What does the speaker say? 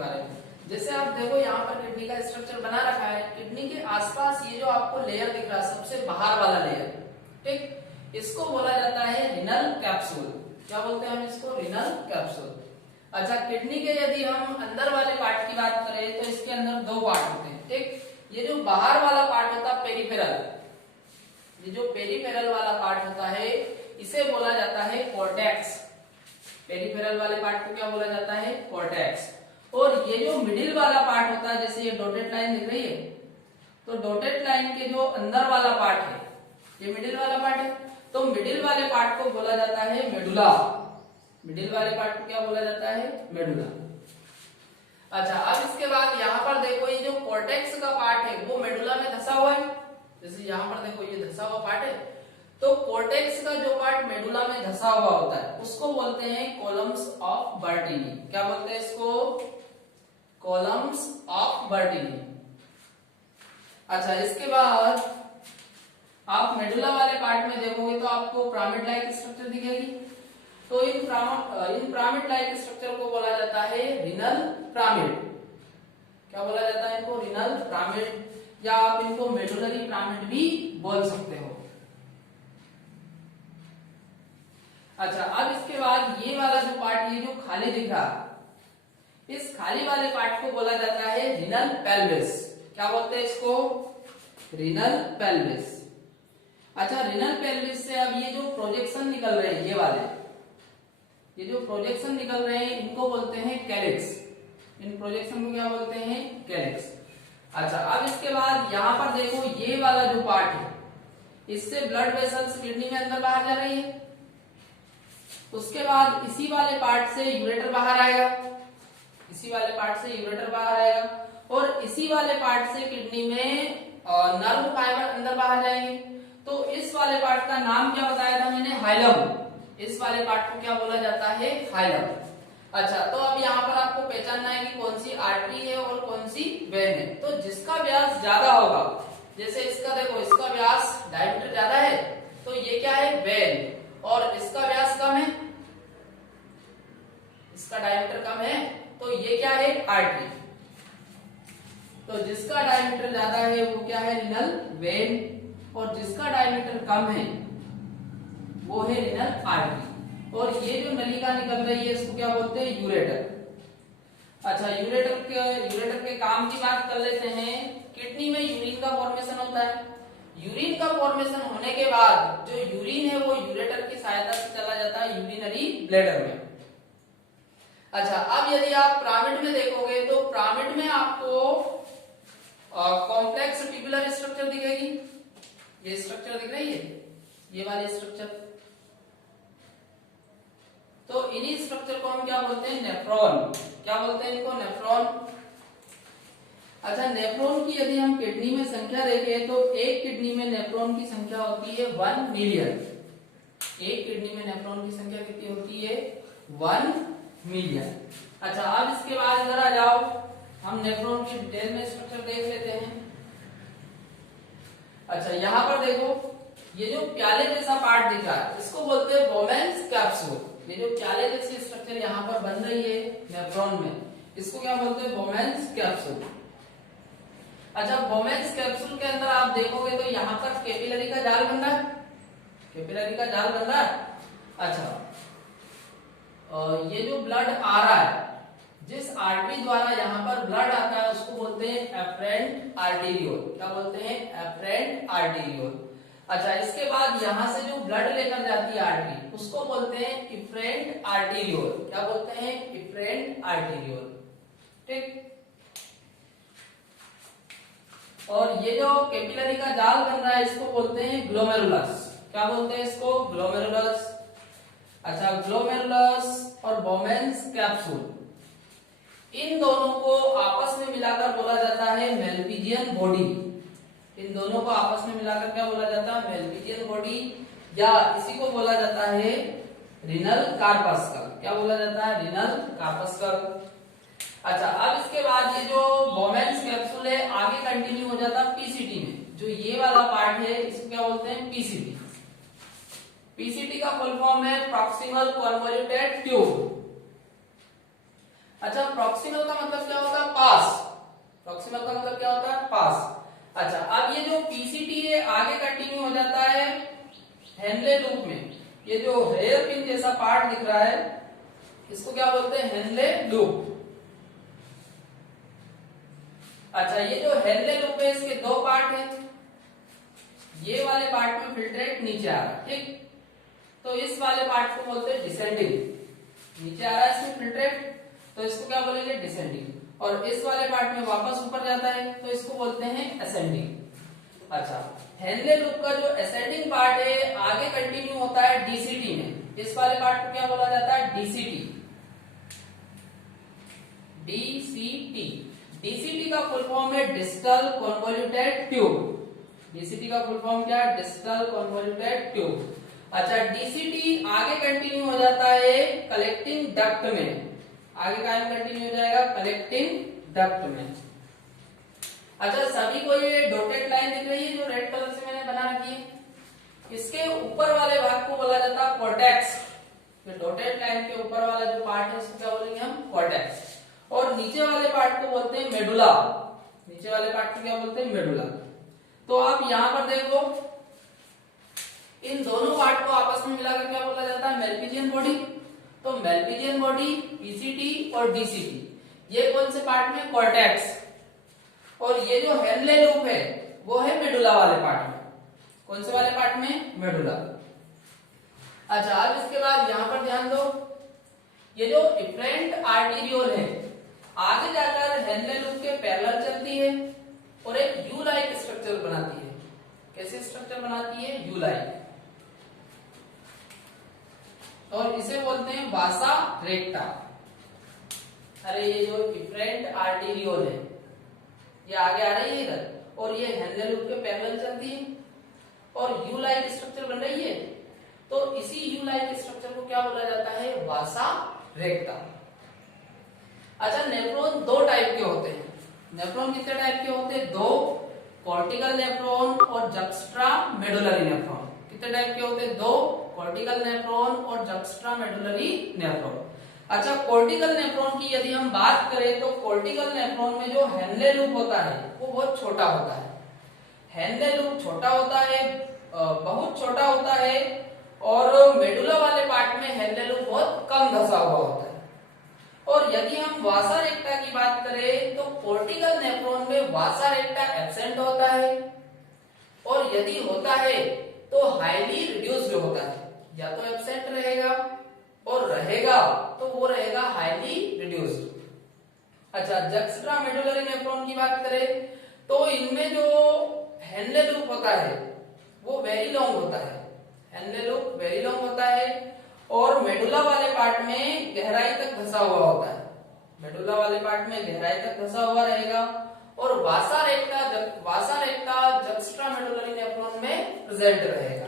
बारे में। जैसे आप देखो यहाँ पर किडनी का स्ट्रक्चर बना रखा है, किडनी के आसपास ये जो आपको लेयर दिख रहा है सबसे बाहर वाला लेयर, ठीक, इसको बोला जाता है रिनल कैप्सूल। क्या बोलते हैं हम इसको? Renal capsule. अच्छा, किडनी के यदि हम अंदर वाले पार्ट की बात करें तो इसके अंदर दो पार्ट होते हैं, ठीक। ये जो बाहर वाला पार्ट होता है पेरिफेरल, ये जो पेरिफेरल वाला पार्ट होता है इसे बोला जाता है कॉर्टेक्स। पेरिफेरल वाले पार्ट को क्या बोला जाता है? कॉर्टेक्स। और ये जो मिडिल वाला पार्ट होता है, जैसे ये डॉटेड लाइन दिख रही है, तो डॉटेड लाइन के जो अंदर वाला पार्ट है ये मिडिल वाला पार्ट है, तो मिडिल वाले पार्ट को बोला जाता है मेडुला। मिडिल वाले पार्ट को क्या बोला जाता है? मेडुला। अच्छा, अब इसके बाद यहाँ पर देखो ये जो कॉर्टेक्स का पार्ट है वो मेडुला में धसा हुआ है। जैसे यहाँ पर देखो ये धसा हुआ पार्ट है, तो कॉर्टेक्स का जो पार्ट मेडुला में धसा हुआ होता है उसको बोलते हैं कॉलम्स ऑफ बर्टीनी। क्या बोलते हैं इसको? Columns of बर्टीनी। अच्छा, इसके बाद आप मेडुला वाले पार्ट में देखोगे तो आपको पिरामिड लाइक स्ट्रक्चर दिखेगी। तो इन पिरामिड लाइक स्ट्रक्चर को बोला जाता है रिनल पिरामिड। क्या बोला जाता है इनको? रिनल पिरामिड, या आप इनको मेडुलरी पिरामिड भी बोल सकते हो। अच्छा, अब इसके बाद ये वाला जो पार्ट, ये जो खाली दिख रहा, इस खाली वाले पार्ट को बोला जाता है रिनल पेल्विस। क्या बोलते हैं इसको? Renal pelvis. अच्छा, रिनल पेल्विस से अब ये जो प्रोजेक्शन निकल रहे हैं, ये वाले, ये जो प्रोजेक्शन निकल रहे हैं इनको बोलते हैं कैलिक्स। इन प्रोजेक्शन को क्या बोलते हैं? कैलिक्स। अच्छा, अब इसके बाद यहाँ पर देखो ये वाला जो पार्ट है, इससे ब्लड वेसल्स किडनी में अंदर बाहर जा रही है। उसके बाद इसी वाले पार्ट से यूरेटर बाहर आएगा, इसी वाले पार्ट से यूरेटर बाहर आएगा, और इसी वाले पार्ट से किडनी में नर्व फाइबर अंदर बाहर जाएंगे। तो इस वाले पार्ट का नाम क्या बताया था मैंने? हाइलम। इस वाले पार्ट को क्या बोला जाता है? हाइलम। अच्छा, तो अब यहाँ पर आपको पहचानना है कि कौन सी आर्टरी है और कौन सी वेन है। तो जिसका व्यास ज्यादा होगा, जैसे इसका देखो, इसका व्यास डायमीटर ज्यादा है तो ये क्या है? वेन। और इसका व्यास कम है, इसका डायमीटर कम है तो ये क्या है? आर्टरी। तो जिसका डायमीटर ज्यादा है वो क्या है? रिनल वेन, और जिसका डायमीटर कम है वो है रिनल आर्टरी। और ये जो नलिका निकल रही है इसको क्या बोलते हैं? यूरेटर। अच्छा, यूरेटर के काम की बात कर लेते हैं। किडनी में यूरिन का फॉर्मेशन होता है। यूरिन का फॉर्मेशन होने के बाद जो यूरिन है वो यूरेटर की सहायता से चला जाता है यूरिनरी ब्लैडर में। अच्छा, अब यदि आप पिरामिड में देखोगे तो पिरामिड में आपको कॉम्प्लेक्स ट्यूबुलर स्ट्रक्चर दिखेगी। ये स्ट्रक्चर दिख रही है, ये वाली स्ट्रक्चर। तो इन्हीं स्ट्रक्चर को हम क्या बोलते हैं? नेफ्रॉन। क्या बोलते हैं इनको? नेफ्रॉन। अच्छा, नेफ्रॉन की यदि हम किडनी में संख्या देखें तो एक किडनी में नेफ्रॉन की संख्या होती है 1 मिलियन। एक किडनी में नेफ्रॉन की संख्या कितनी होती है? 1 मिलियन। अच्छा, अब इसके बाद इधर आ जाओ, हम नेफ्रॉन की डिटेल में स्ट्रक्चर देख लेते हैं। अच्छा, यहाँ पर देखो ये जो प्याले जैसा पार्ट दिख रहा है इसको बोलते हैं बोमेन्स कैप्सूल। ये जो प्याले जैसी स्ट्रक्चर यहाँ पर बन रही है नेफ्रॉन में, इसको क्या बोलते हैं? Bowman's capsule. अच्छा, बोमेन्स कैप्सूल के अंदर आप देखोगे तो यहाँ पर कैपिलरी का जाल बन रहा है, कैपिलरी का जाल बन रहा है। अच्छा, ये जो ब्लड आ रहा है, जिस आर्टरी द्वारा यहाँ पर ब्लड आता है उसको बोलते हैं एफरेंट आर्टेरियोल। क्या बोलते हैं? Efferent arteriole. अच्छा, इसके बाद यहाँ से जो ब्लड लेकर जाती है आर्टरी उसको बोलते हैं इफरेंट आर्टेरियोल। क्या बोलते हैं? इफरेंट आर्टेरियोल, ठीक। और ये जो कैपिलरी का जाल बन रहा है इसको बोलते हैं ग्लोमेरुलस। क्या बोलते हैं इसको? ग्लोमेरुलस। अच्छा, ग्लोमेरुलस और बोमेन्स कैप्सूल, इन दोनों को आपस में मिलाकर बोला जाता है मेलपिजियन बॉडी। इन दोनों को आपस में मिलाकर क्या बोला जाता है? मेलपिजियन बॉडी, या इसी को बोला जाता है रिनल कार्पस्कल। क्या बोला जाता है? Renal corpuscle. अच्छा, अब इसके बाद ये जो बोमेन्स कैप्सूल है आगे कंटिन्यू हो जाता है पीसीटी में। जो ये वाला पार्ट है इसको क्या बोलते हैं? पीसीटी। पीसीटी का फुल फॉर्म है प्रॉक्सिमल कन्वोल्यूटेड ट्यूब। अच्छा, प्रॉक्सिमल का मतलब क्या होता है? पास। प्रॉक्सिमल का मतलब क्या होता है? पास। अच्छा, अब ये जो पीसीटी है आगे कंटिन्यू हो जाता है हेनले लूप में। ये जो हेयर पिन जैसा पार्ट दिख रहा है इसको क्या बोलते हैं? Henle loop. अच्छा, ये जो हेनले लूप है इसके दो पार्ट हैं। ये वाले पार्ट में फिल्ट्रेट नीचे आ रहा है, ठीक, तो इस वाले पार्ट को बोलते हैं डिसेंडिंग। नीचे आ रहा है इसमें फिल्ट्रेट, तो इसको क्या बोलेंगे? डिसेंडिंग। और इस वाले पार्ट में वापस ऊपर जाता है तो इसको बोलते हैं असेंडिंग। अच्छा, हेनले लूप का जो असेंडिंग पार्ट है आगे कंटिन्यू होता है डीसीटी में। इस वाले पार्ट को क्या बोला जाता है? डीसीटी। डीसीटी। डीसीटी का फुल फॉर्म है डिस्टल कन्वोल्यूटेड ट्यूब। डीसीटी का फुल फॉर्म क्या है? Distal convoluted tube. अच्छा, डीसीटी आगे कंटिन्यू हो जाता है कलेक्टिंग डक्ट में। आगे का कंटिन्यू हो जाएगा कलेक्टिंग डक्ट में। अच्छा, सभी को ये डॉटेड लाइन दिख रही है जो रेड कलर से मैंने बना रखी है। इसके ऊपर वाले भाग को बोला जाता है कॉर्टेक्स। ये डॉटेड लाइन के ऊपर वाला जो पार्ट है उसको क्या बोलेंगे हम? कॉर्टेक्स। और नीचे वाले पार्ट को बोलते हैं मेडुला। नीचे वाले पार्ट को क्या बोलते हैं? मेडुला। तो आप यहां पर देखो, इन दोनों पार्ट को आपस में मिलाकर क्या बोला जाता है? मेल्पिजियन बॉडी। तो मेल्पिजियन बॉडी, पीसीटी और डीसीटी, ये कौन से पार्ट में? कॉर्टेक्स। और ये जो हेनले लूप है वो है मेडुला वाले पार्ट में। कौन से वाले पार्ट में? मेडुला। अच्छा, अब इसके बाद यहां पर ध्यान दो, ये जो इफरेंट आर्टेरियोल है आगे जाकर हेनले लूप के पैरेलल चलती है और एक यू लाइक स्ट्रक्चर बनाती है। कैसे स्ट्रक्चर बनाती है? You like. और इसे बोलते हैं वासा रेक्टा। अरे, ये जो इफरेंट आर्टेरियोल है ये आगे आ रही है इधर और ये हेनले लूप के पैरेलल चलती है और यू लाइक स्ट्रक्चर बन रही है। तो इसी यू लाइक स्ट्रक्चर को क्या बोला जाता है? वासा रेक्टा। अच्छा, नेफ्रॉन दो टाइप के होते हैं। नेफ्रॉन कितने टाइप के होते हैं? दो, कॉर्टिकल नेफ्रॉन और जक्स्ट्रा मेडुलरी नेफ्रॉन। कितने टाइप के होते हैं? दो, कॉर्टिकल नेफ्रॉन और जक्स्ट्रा मेडुलरी नेफ्रॉन। अच्छा, कॉर्टिकल नेफ्रॉन की यदि हम बात करें तो कॉर्टिकल नेफ्रॉन में जो हेनले लूप होता है वो बहुत छोटा होता है। हेनले लूप छोटा होता है, बहुत छोटा होता है, और मेडुला वाले पार्ट में हेनले लूप बहुत कम धसा हुआ होता है। और यदि हम वासा रेक्टा की बात करें तो कॉर्टिकल नेफ्रॉन में वासा रेक्टा एब्सेंट होता है, और यदि होता है तो हाईली रिड्यूस्ड होता है। या तो एब्सेंट रहेगा और रहेगा तो वो रहेगा हाईली रिड्यूस्ड। अच्छा, जक्स्ट्रा मेडुलरी नेफ्रॉन की बात करें तो इनमें जो हेनले लूप होता है वो वेरी लॉन्ग होता है। हेनले लूप वेरी लॉन्ग होता है और मेडुला वाले पार्ट में गहराई तक धसा हुआ होता है। मेडुला वाले पार्ट में गहराई तक धसा हुआ रहेगा और वासा रेक्टा जक्स्ट्रा मेडुलरी नेफ्रॉन में प्रेजेंट रहेगा।